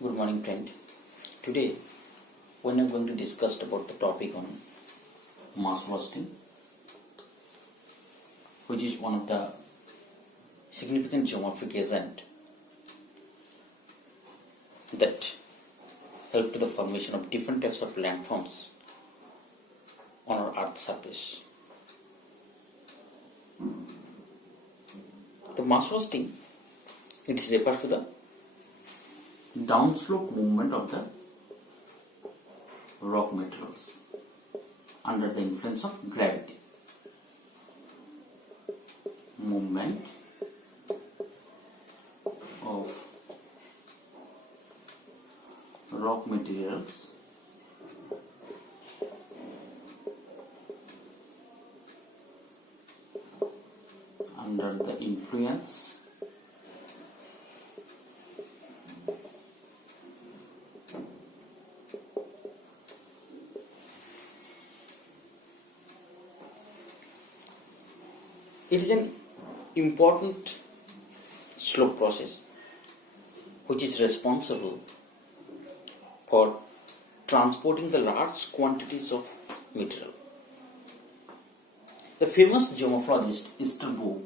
Good morning, friend. Today, we are going to discuss about the topic on mass bursting, which is one of the significant geomorphic agent that help to the formation of different types of landforms on our Earth's surface. The mass bursting, it refers to the downslope movement of the rock materials under the influence of gravity. Movement of rock materials under the influence It is an important slope process which is responsible for transporting the large quantities of material. The famous geomorphologist Easterbrook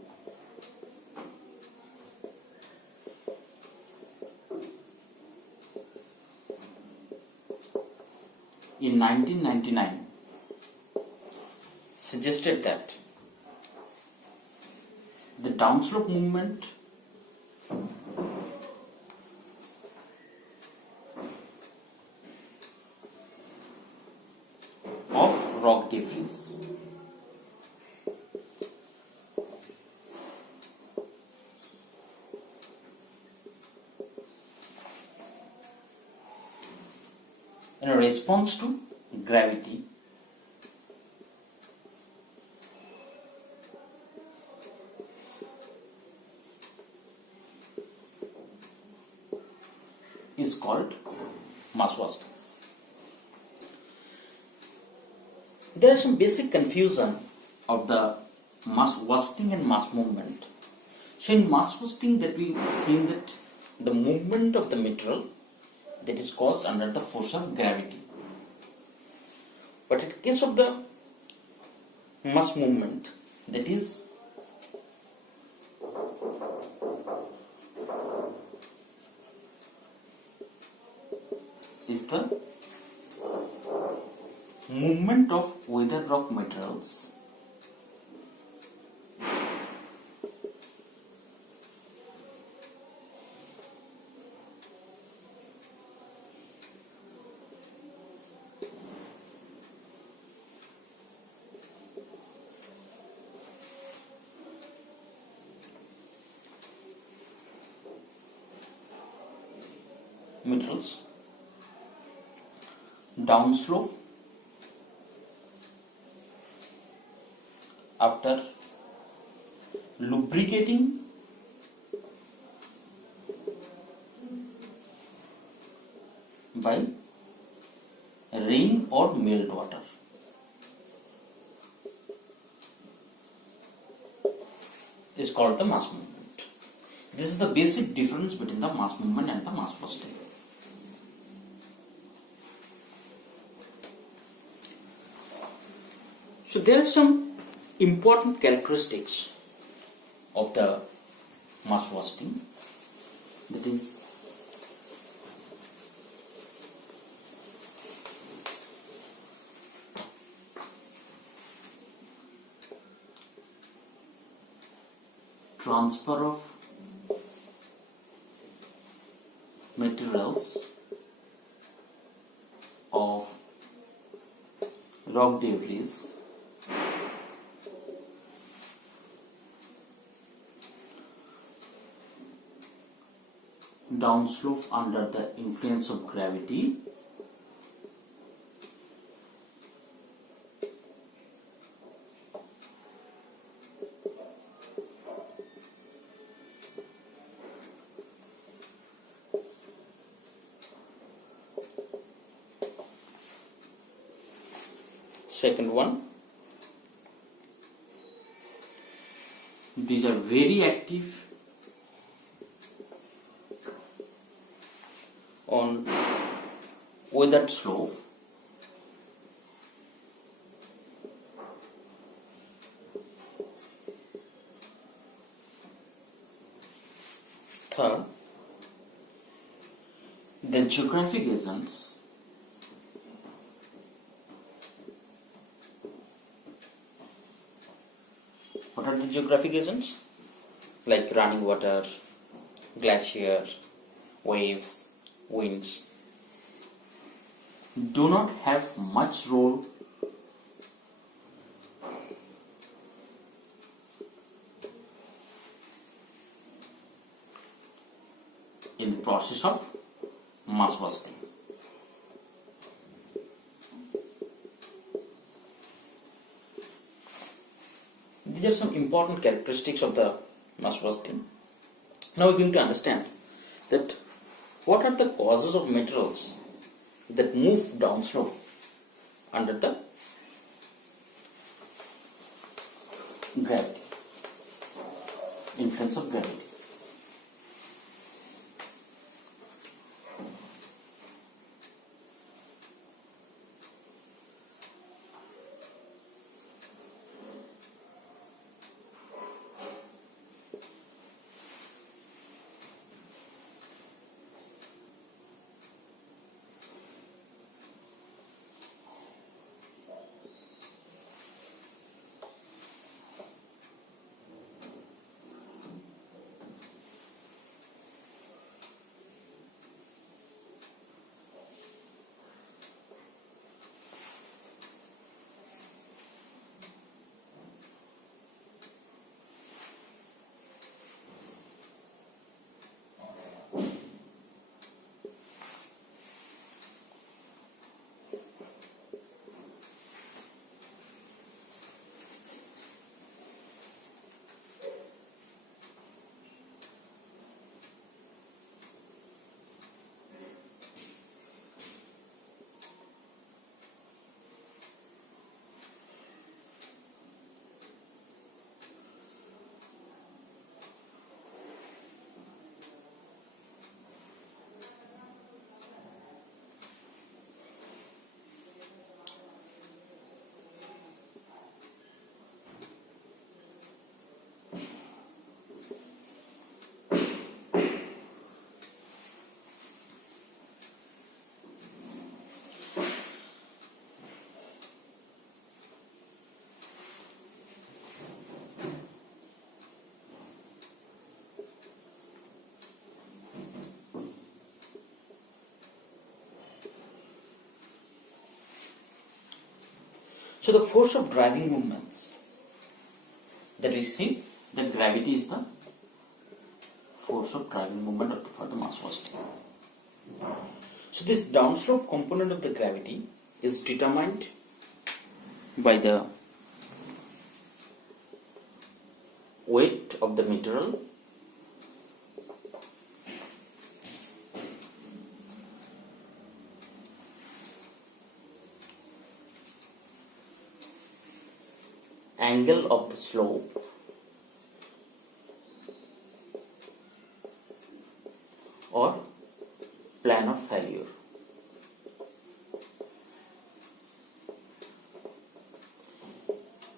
in 1999 suggested that the downslope movement of rock debris in a response to gravity is called mass bursting. There is some basic confusion of the mass bursting and mass movement. So in mass bursting that we seen that the movement of the material that is caused under the force of gravity. But in case of the mass movement, that is the movement of weathered rock materials downslope after lubricating by rain or meltwater. Is called the mass movement. This is the basic difference between the mass movement and the mass bursting. So there are some important characteristics of the mass bursting, that is transfer of materials of rock debris downslope under the influence of gravity Second one, these are very active on weathered slope. Third, the geographic agents what are the geographic agents? Like running water, glacier, waves, winds do not have much role in the process of mass wasting. These are some important characteristics of the mass wasting. Now we're going to understand that what are the causes of materials that move downslope under the gravity, influence of gravity. So the force of driving movements that we see, that gravity is the force of driving movement for the mass wasting. So this downslope component of the gravity is determined by the weight of the material angle of the slope or plan of failure.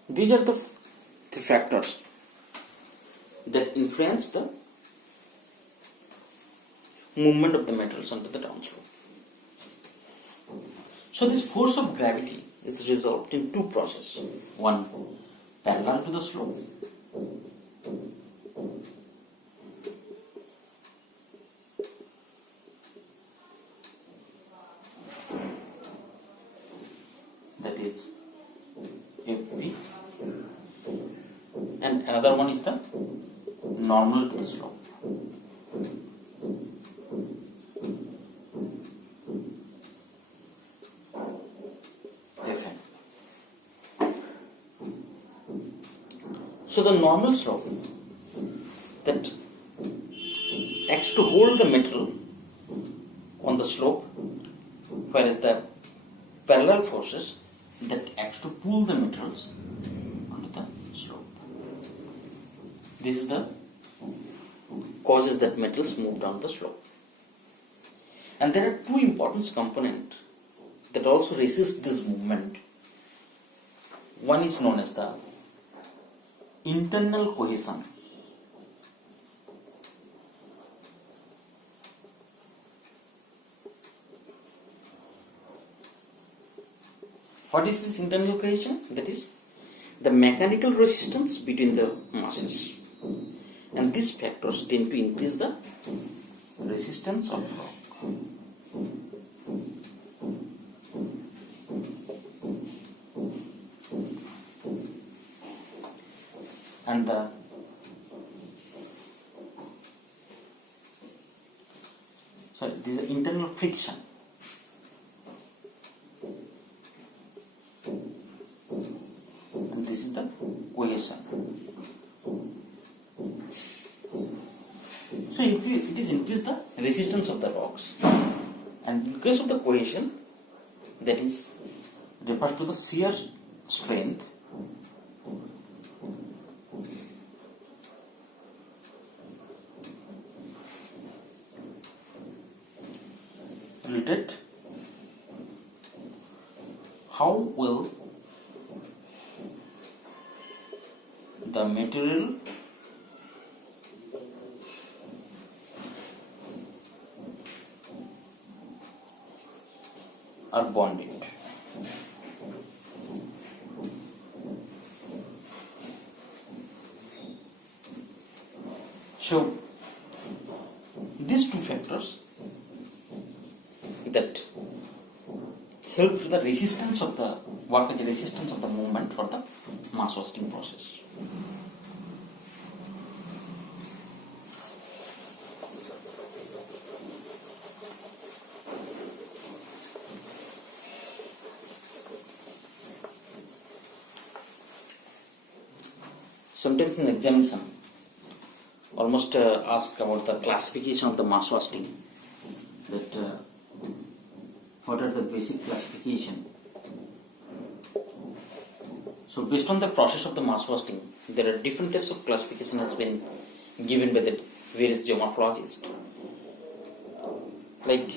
These are the factors that influence the movement of the metals under the downslope. So this force of gravity is resolved in two processes. One parallel to the slope, that is FP, and another one is the normal to the slope. Fn. So the normal slope that acts to hold the metal on the slope, whereas the parallel forces that acts to pull the metals onto the slope. This is the causes that metals move down the slope. And there are two important components that also resist this movement. One is known as the internal cohesion. What is this internal cohesion? That is the mechanical resistance between the masses. And these factors tend to increase the resistance of rock. And this is the internal friction. And this is the cohesion. So it is increase the resistance of the rocks. And in case of the cohesion, that is refers to the shear strength related how will the material are bonded. So these two factors that help to the resistance of the work with the resistance of the movement for the mass wasting process. Sometimes in examination, almost ask about the classification of the mass wasting. That what are the basic classification? So based on the process of the mass wasting, there are different types of classification has been given by the various geomorphologists. Like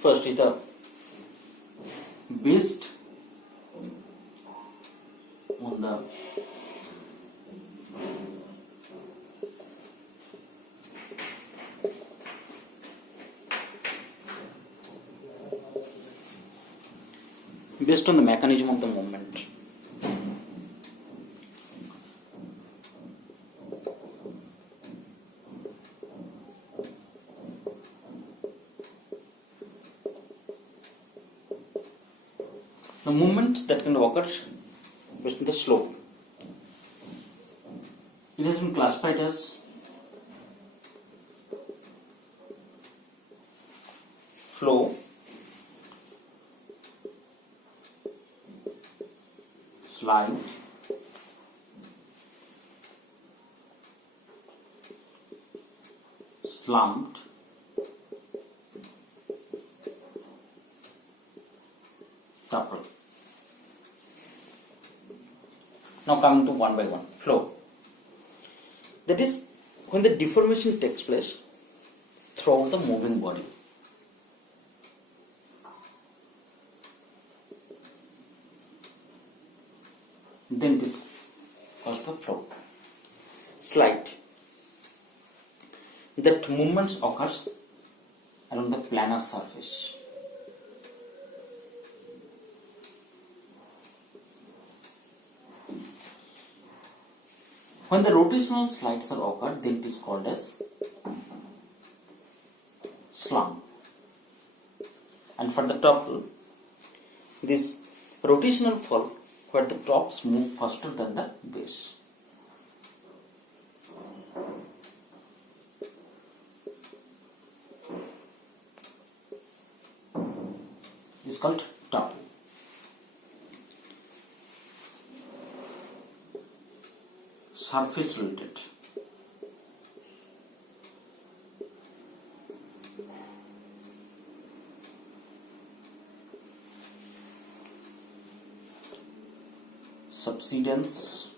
first is the based on the mechanism of the movement. The movement that can occur based on the slope. It has been classified as flow, slide, slumped, topple. Now coming to one by one. Flow. That is when the deformation takes place throughout the moving body. Then it is caused by flow. Slide. That movements occurs along the planar surface. When the rotational slides are occurred, then it is called as slump. And for the topple, this rotational fall where the tops move faster than the base. Is called topple. Surface related. Subsidence.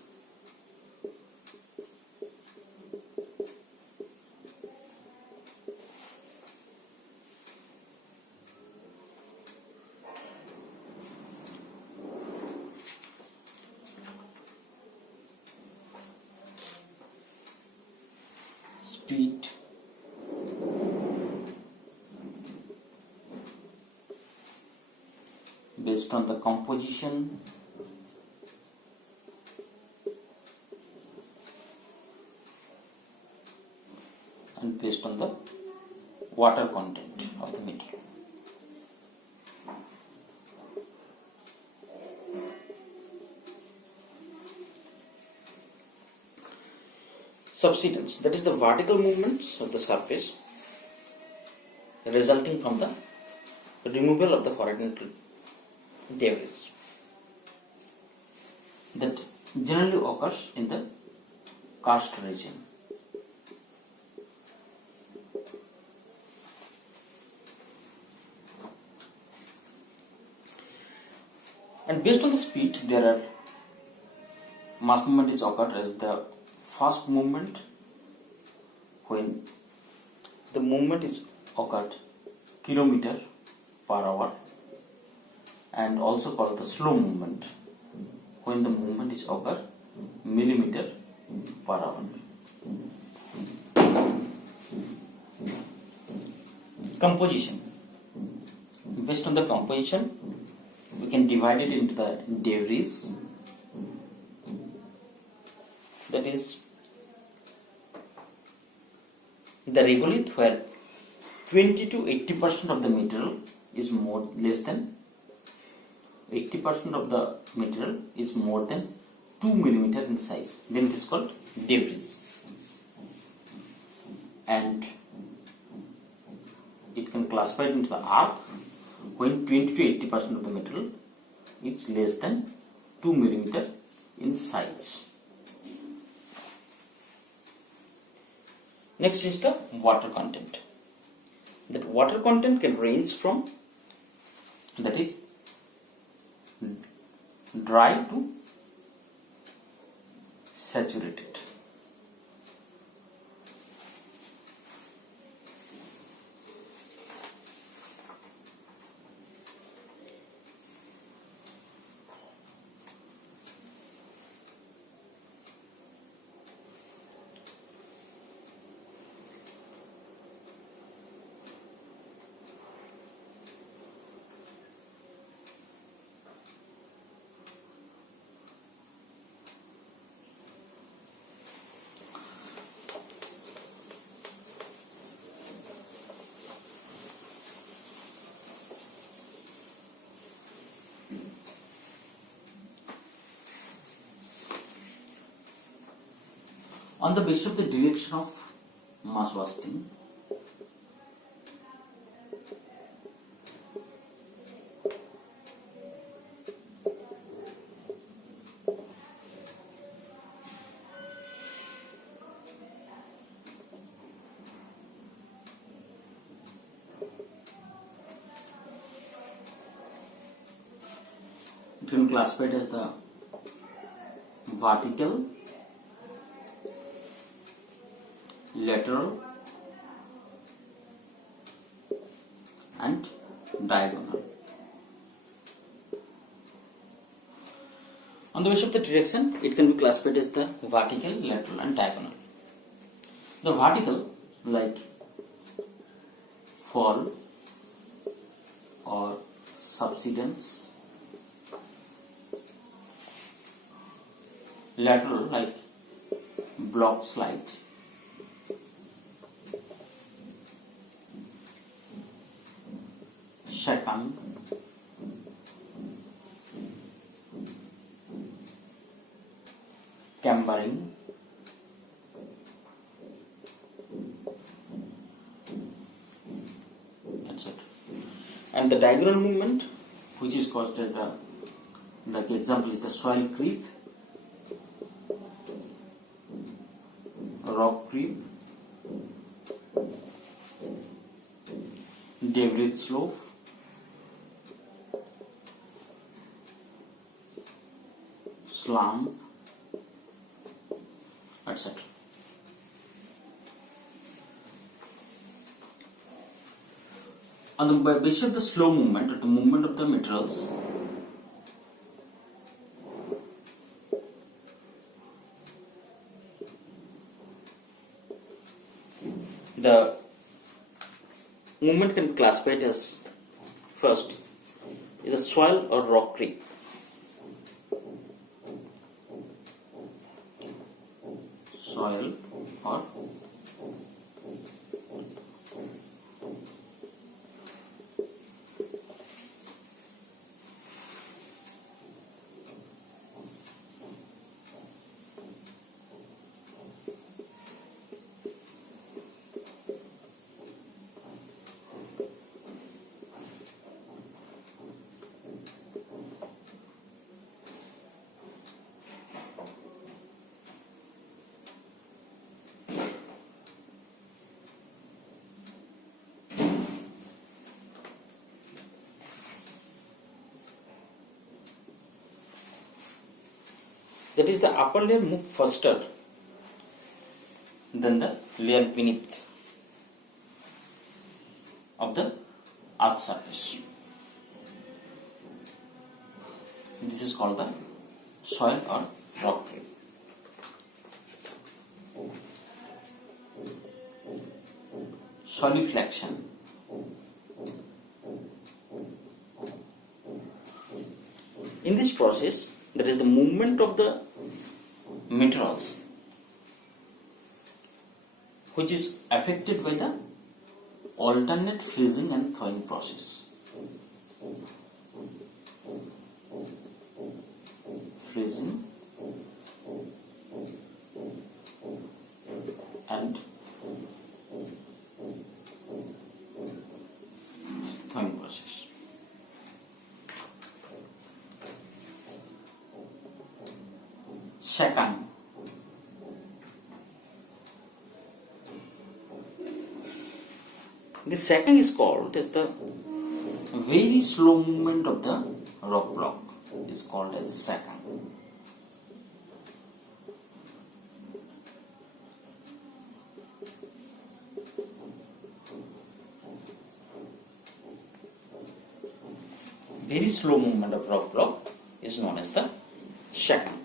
speed, based on the composition, and based on the water content of the material. Subsidence, that is the vertical movements of the surface resulting from the removal of the horizontal debris, that generally occurs in the karst region. And based on the speed, there are mass movement is occurred as the first movement, when the movement is occurred kilometer per hour, and also called the slow movement, when the movement is occurred millimeter per hour. Composition, based on the composition, we can divide it into the debris, that is the regolith, where 20 to 80% of the material is less than 80% of the material is more than 2 millimeter in size, then it is called debris. And it can classify it into the earth when 20 to 80% of the material is less than 2 millimeter in size. Next is the water content. That water content can range from, that is, dry to saturated. On the basis of the direction of mass wasting, it can be classified as the vertical, lateral, and diagonal. On the basis of the direction, it can be classified as the vertical, lateral, and diagonal. The vertical, like fall or subsidence. Lateral, like block slide. Shutdown, cambering, etc. And the diagonal movement, which is caused as the, like example is the soil creep, rock creep, debris slope, slump, etc. On the basis of the slow movement, or the movement of the materials, movement can be classified as, first, either soil or rock creep. Soil or that is the upper layer move faster than the layer beneath of the earth surface. This is called the soil or rock creep. Soliflection. In this process, there is the movement of the minerals which is affected by the alternate freezing and thawing process. Freezing and thawing process. Second, the second is called as the very slow movement of the rock block, is called as second. Very slow movement of rock block is known as the second.